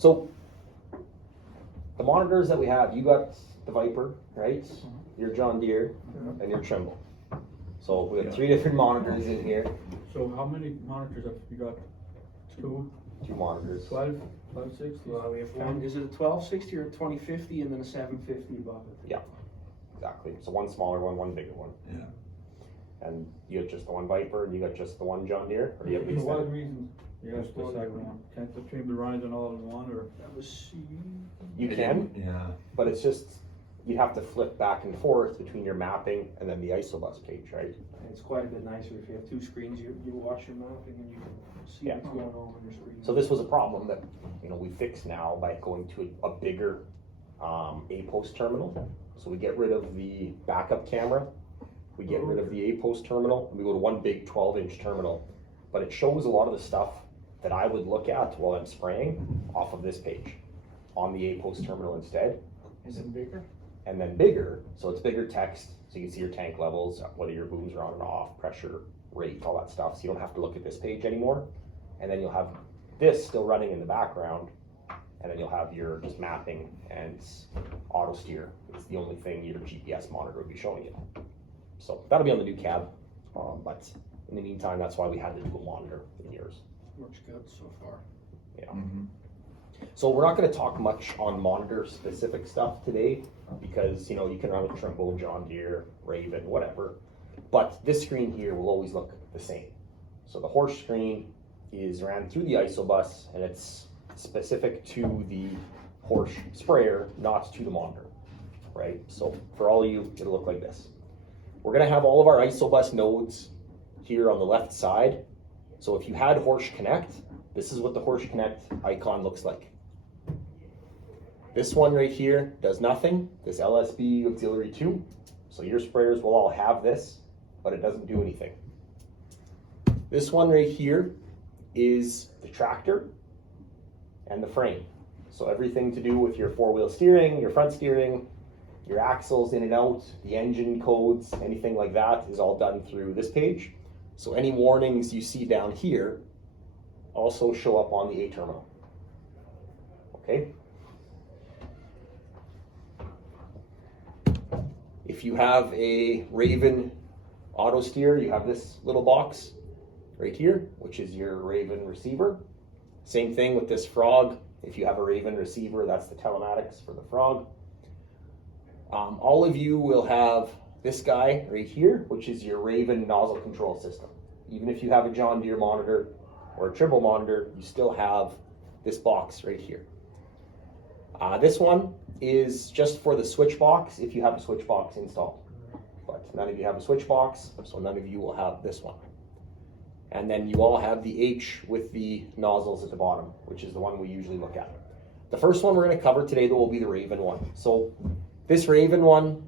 So the monitors that we have, you got the Viper, right? Your John Deere, and your Trimble. So we have 3 different monitors in here. So how many monitors have you got? 2 monitors. 1260? Well, we have one, is it a 1260 or a 2050 and then a 750 above it? Yeah, exactly. So one smaller one, one bigger one. Yeah. And you got just the one Viper, and you got just the one John Deere, or do you have For these? what reason? Yes, the second one. Can't the trim the rise and all in one, or? That was, You can, Yeah. but it's just, you have to flip back and forth between your mapping and then the ISOBUS page, right? it's quite a bit nicer if you have 2 screens, you watch your mapping and you can see Yeah. what's going on your screen. So this was a problem that, we fix now by going to a bigger A-post terminal. So we get rid of the backup camera, we get rid of the A-post terminal, and we go to one big 12-inch terminal. But it shows a lot of the stuff that I would look at while I'm spraying off of this page on the A-post terminal instead. Is it bigger? And then bigger, so it's bigger text, so you can see your tank levels, whether your booms are on and off, pressure, rate, all that stuff, so you don't have to look at this page anymore. And then you'll have this still running in the background, and then you'll have your just mapping and auto steer. It's the only thing your GPS monitor would be showing you. So that'll be on the new cab, but in the meantime, that's why we had the dual monitor in yours. Works good so far. Yeah. Mm-hmm. So we're not going to talk much on monitor specific stuff today because you can run with Trimble, John Deere, Raven, whatever. But this screen here will always look the same. So the Horsch screen is ran through the ISOBUS and it's specific to the Horsch sprayer, not to the monitor, right? So for all of you, it'll look like this. We're going to have all of our ISOBUS nodes here on the left side. So if you had Horsch Connect, this is what the Horsch Connect icon looks like. This one right here does nothing, this LSB Auxiliary 2. So your sprayers will all have this, but it doesn't do anything. This one right here is the tractor and the frame. So everything to do with your 4-wheel steering, your front steering, your axles in and out, the engine codes, anything like that is all done through this page. So any warnings you see down here also show up on the A terminal. Okay? If you have a Raven auto steer, you have this little box right here, which is your Raven receiver. Same thing with this Frog. If you have a Raven receiver, that's the telematics for the Frog. All of you will have this guy right here, which is your Raven nozzle control system. Even if you have a John Deere monitor or a Trimble monitor, you still have this box right here. This one is just for the switch box if you have a switch box installed. But none of you have a switch box, so none of you will have this one. And then you all have the H with the nozzles at the bottom, which is the one we usually look at. The first one we're going to cover today, though, will be the Raven one. So this Raven one,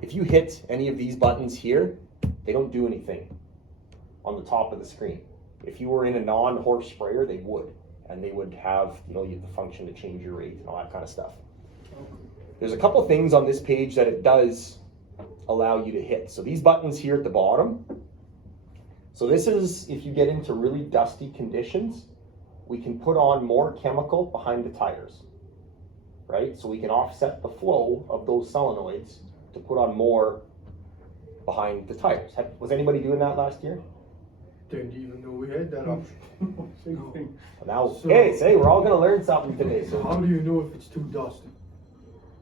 if you hit any of these buttons here, they don't do anything on the top of the screen. If you were in a non-Horsch sprayer, they would. And they would have, the function to change your rate and all that kind of stuff. There's a couple things on this page that it does allow you to hit. So these buttons here at the bottom. So this is, if you get into really dusty conditions, we can put on more chemical behind the tires, right? So we can offset the flow of those solenoids to put on more behind the tires. Was anybody doing that last year? Didn't even know we had that option. Same thing. Now, So- hey, we're all gonna learn something today. So So how do you know if it's too dusty?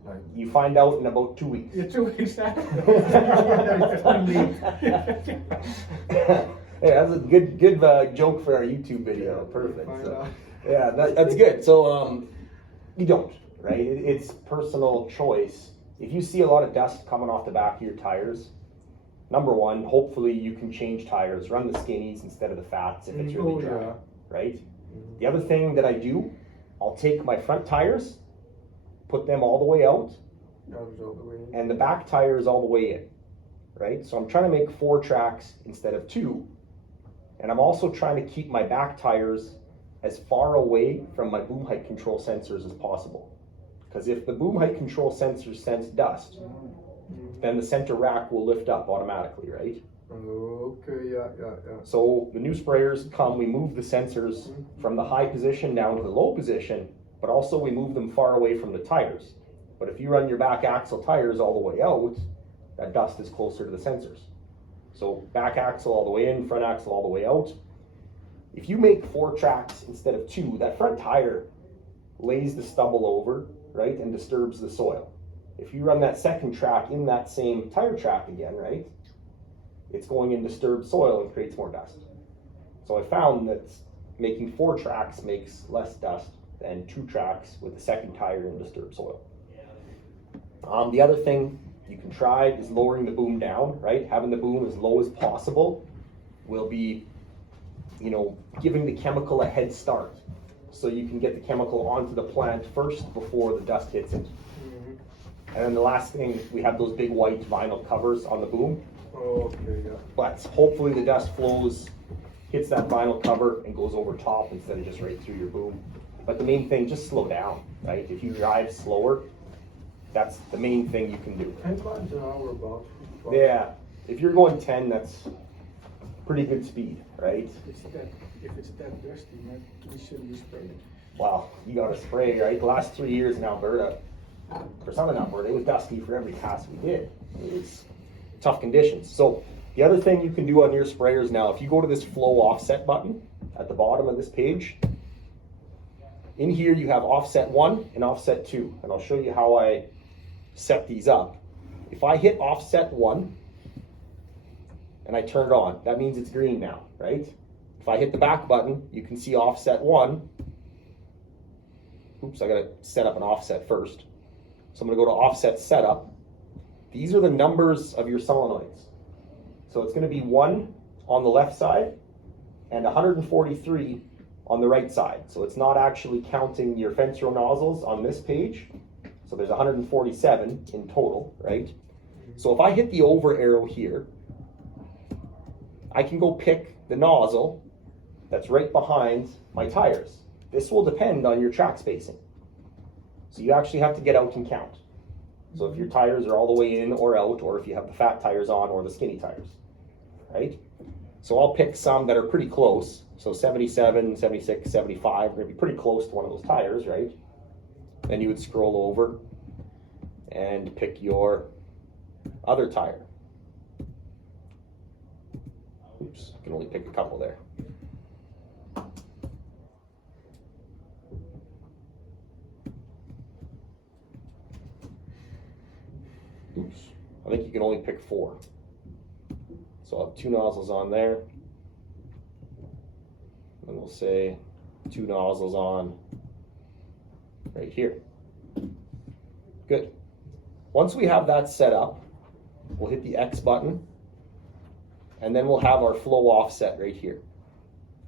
Like, you find out in about 2 weeks. Yeah, 2 weeks Hey, that's a good joke for our YouTube video. Perfect. find So, out. yeah, that's good. So you don't, right? It's personal choice. If you see a lot of dust coming off the back of your tires, number one, hopefully you can change tires. Run the skinnies instead of the fats if it's really Oh, dry, yeah. right? The other thing that I do, I'll take my front tires, put them all the way out, That was all the way in. and the back tires all the way in, right? So I'm trying to make 4 tracks instead of 2. And I'm also trying to keep my back tires as far away from my boom height control sensors as possible. Because if the boom height control sensors sense dust, then the center rack will lift up automatically, right? Okay, yeah. So the new sprayers come, we move the sensors from the high position down to the low position, but but also we move them far away from the tires. But if you run your back axle tires all the way out, that dust is closer to the sensors. So back axle all the way in, front axle all the way out. If you make 4 tracks instead of 2, that front tire lays the stubble over, right, and disturbs the soil. If you run that second track in that same tire track again, right, it's going in disturbed soil and creates more dust. So I found that making 4 tracks makes less dust than 2 tracks with the second tire in disturbed soil. The other thing you can try is lowering the boom down, right? Having the boom as low as possible will be, giving the chemical a head start. So you can get the chemical onto the plant first before the dust hits it. And then the last thing, we have those big white vinyl covers on the boom. Okay, yeah. But hopefully the dust flows, hits that vinyl cover and goes over top instead of just right through your boom. But the main thing, just slow down, right? If you drive slower, that's the main thing you can do. 10 miles an hour about. Yeah, if you're going 10, that's pretty good speed, right? If it's that dusty, man, we shouldn't be spraying. Wow, you got to spray, right? The last 3 years in Alberta, for Southern Alberta, it was dusty for every pass we did. It was tough conditions. So the other thing you can do on your sprayers now, if you go to this flow offset button at the bottom of this page, in here you have offset 1 and offset 2, and I'll show you how I set these up. If I hit offset 1 and I turn it on, that means it's green now, right? If I hit the back button, you can see offset 1. Oops, I gotta set up an offset first. So I'm gonna go to offset setup. These are the numbers of your solenoids. So it's gonna be 1 on the left side and 143 on the right side. So it's not actually counting your fence row nozzles on this page. So there's 147 in total, right? So if I hit the over arrow here, I can go pick the nozzle that's right behind my tires. This will depend on your track spacing. So you actually have to get out and count. So if your tires are all the way in or out, or if you have the fat tires on or the skinny tires, right? So I'll pick some that are pretty close. So 77, 76, 75, we're gonna be pretty close to one of those tires, right? Then you would scroll over and pick your other tire. Oops, I can only pick a couple there. Oops, I think you can only pick 4. So I'll have 2 nozzles on there. And we'll say 2 nozzles on right here. Good. Once we have that set up, we'll hit the X button, and then we'll have our flow offset right here.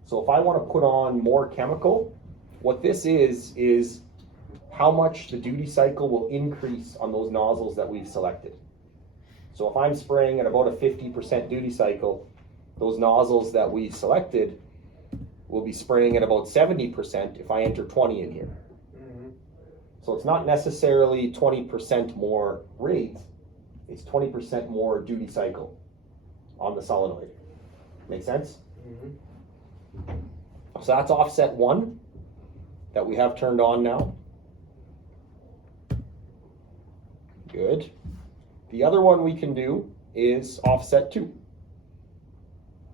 So if I want to put on more chemical, what this is how much the duty cycle will increase on those nozzles that we've selected. So if I'm spraying at about a 50% duty cycle, those nozzles that we selected will be spraying at about 70% if I enter 20 in here. So it's not necessarily 20% more rate, it's 20% more duty cycle on the solenoid. Make sense? So that's offset 1 that we have turned on now. Good. The other one we can do is offset 2.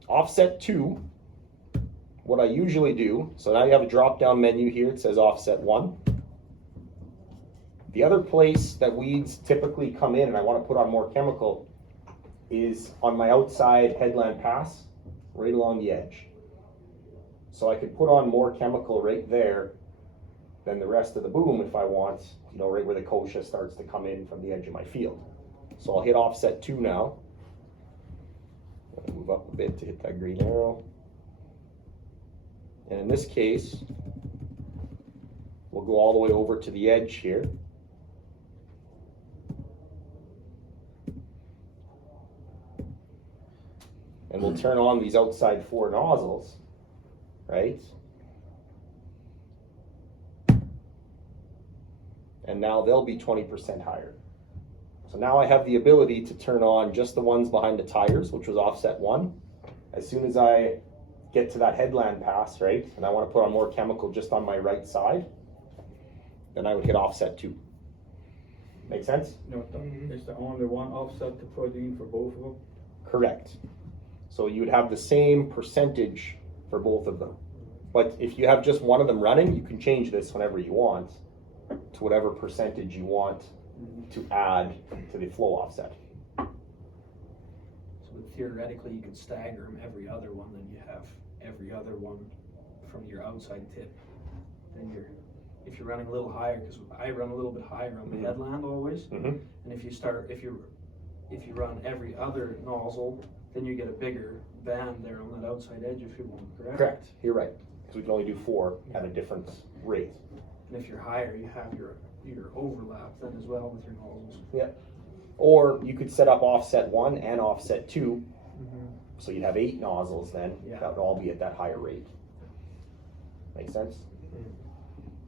Offset 2, what I usually do, so now you have a drop-down menu here, it says offset 1. The other place that weeds typically come in and I want to put on more chemical is on my outside headland pass, right along the edge. So I could put on more chemical right there than the rest of the boom if I want, right where the kochia starts to come in from the edge of my field. So I'll hit offset 2 now. Move up a bit to hit that green arrow. And in this case, we'll go all the way over to the edge here. And we'll turn on these outside 4 nozzles, right? And now they'll be 20% higher. So now I have the ability to turn on just the ones behind the tires, which was offset 1. As soon as I get to that headland pass, right, and I want to put on more chemical just on my right side, then I would hit offset 2. Make sense? No, is there only one offset to put in for both of them? Correct. So you would have the same percentage for both of them. But if you have just one of them running, you can change this whenever you want to whatever percentage you want to add to the flow offset. So theoretically, you could stagger them every other one, then you have every other one from your outside tip. Then if you're running a little higher, because I run a little bit higher on the headland always, and if you run every other nozzle, then you get a bigger band there on that outside edge if you want, correct? Correct. You're right. Because we can only do 4 at a different rate. And if you're higher, you have your overlap then as well with your nozzles. Yeah. Or you could set up offset 1 and offset 2, so you'd have 8 nozzles then. Yeah. That would all be at that higher rate. Make sense?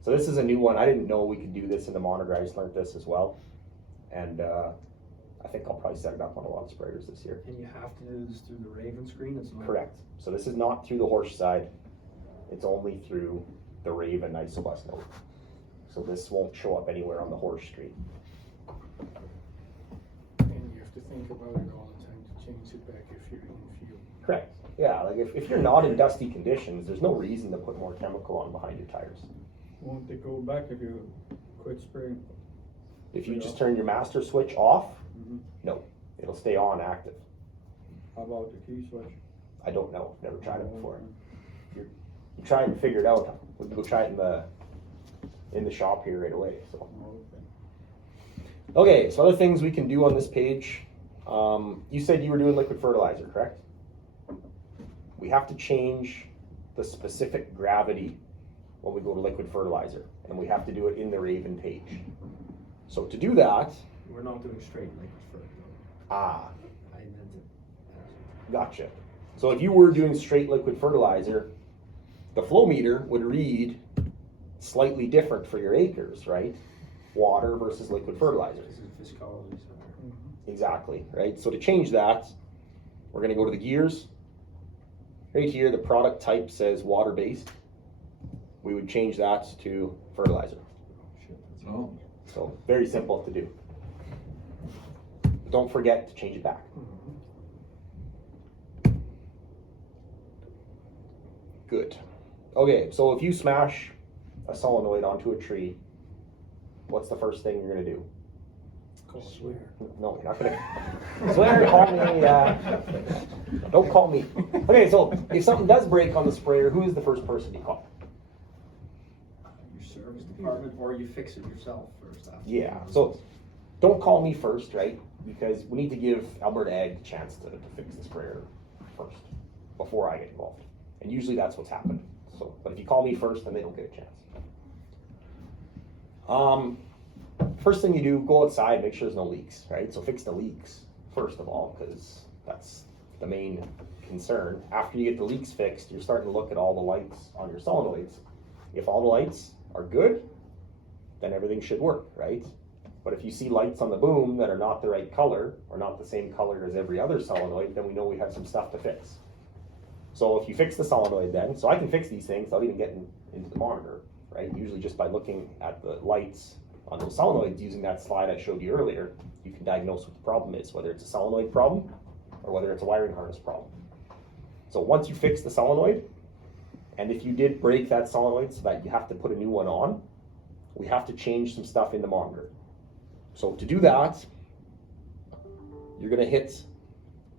So this is a new one. I didn't know we could do this in the monitor. I just learned this as well. And I think I'll probably set it up on a lot of sprayers this year. And you have to do this through the Raven screen as well? Correct. So this is not through the Horsch side. It's only through the Raven isobus node. So this won't show up anywhere on the Horsch screen. And you have to think about it all the time to change it back if you're in field. Correct. Yeah, like if you're not in dusty conditions, there's no reason to put more chemical on behind your tires. Won't they go back if you quit spraying? If you just turn your master switch off, no, it'll stay on active. How about the key switch? I don't know. Never tried it before. You try it and figure it out. We can go try it in the shop here right away. So. Okay, so other things we can do on this page. You said you were doing liquid fertilizer, correct? We have to change the specific gravity when we go to liquid fertilizer, and we have to do it in the Raven page. So to do that, We're not doing straight liquid fertilizer. I meant it. gotcha. So if you were doing straight liquid fertilizer, the flow meter would read slightly different for your acres, right? Water versus liquid fertilizer. This is viscosity. Exactly, right? So to change that, we're going to go to the gears. Right here, the product type says water-based. We would change that to fertilizer. Oh. So very simple to do. Don't forget to change it back. Good. Okay, so if you smash a solenoid onto a tree, what's the first thing you're going to do? Swear. No, you're not gonna swear. Call me. Don't call me. Okay, so if something does break on the sprayer, who is the first person you call? Your service department, or you fix it yourself first. After. Yeah. So don't call me first, right? Because we need to give Alberta Ag the chance to fix the sprayer first before I get involved. And usually that's what's happened. So, but if you call me first, then they don't get a chance. First thing you do, go outside, make sure there's no leaks, right? So fix the leaks first of all, because that's the main concern. After you get the leaks fixed, you're starting to look at all the lights on your solenoids. If all the lights are good, then everything should work, right? But if you see lights on the boom that are not the right color, or not the same color as every other solenoid, then we know we have some stuff to fix. So if you fix the solenoid then, so I can fix these things without even getting into the monitor, right? Usually just by looking at the lights on those solenoids, using that slide I showed you earlier, you can diagnose what the problem is, whether it's a solenoid problem or whether it's a wiring harness problem. So once you fix the solenoid, and if you did break that solenoid so that you have to put a new one on, we have to change some stuff in the monitor. So to do that, you're going to hit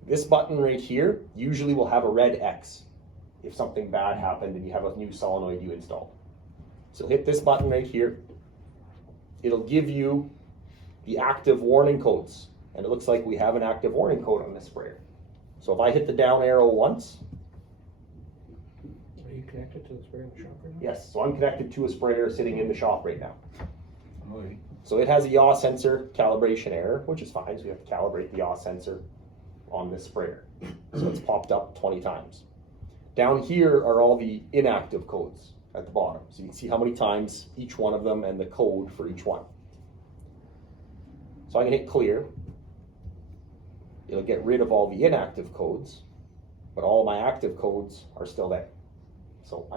this button right here. Usually will have a red X if something bad happened and you have a new solenoid you installed. So hit this button right here. It'll give you the active warning codes, and it looks like we have an active warning code on this sprayer. So if I hit the down arrow once, Are you connected to the sprayer in the shop right now? yes, so I'm connected to a sprayer sitting in the shop right now. Oh, yeah. So it has a yaw sensor calibration error, which is fine, so we have to calibrate the yaw sensor on this sprayer. So it's popped up 20 times. Down here are all the inactive codes at the bottom. So you can see how many times each one of them and the code for each one. So I can hit clear. It'll get rid of all the inactive codes, but all my active codes are still there. So I don't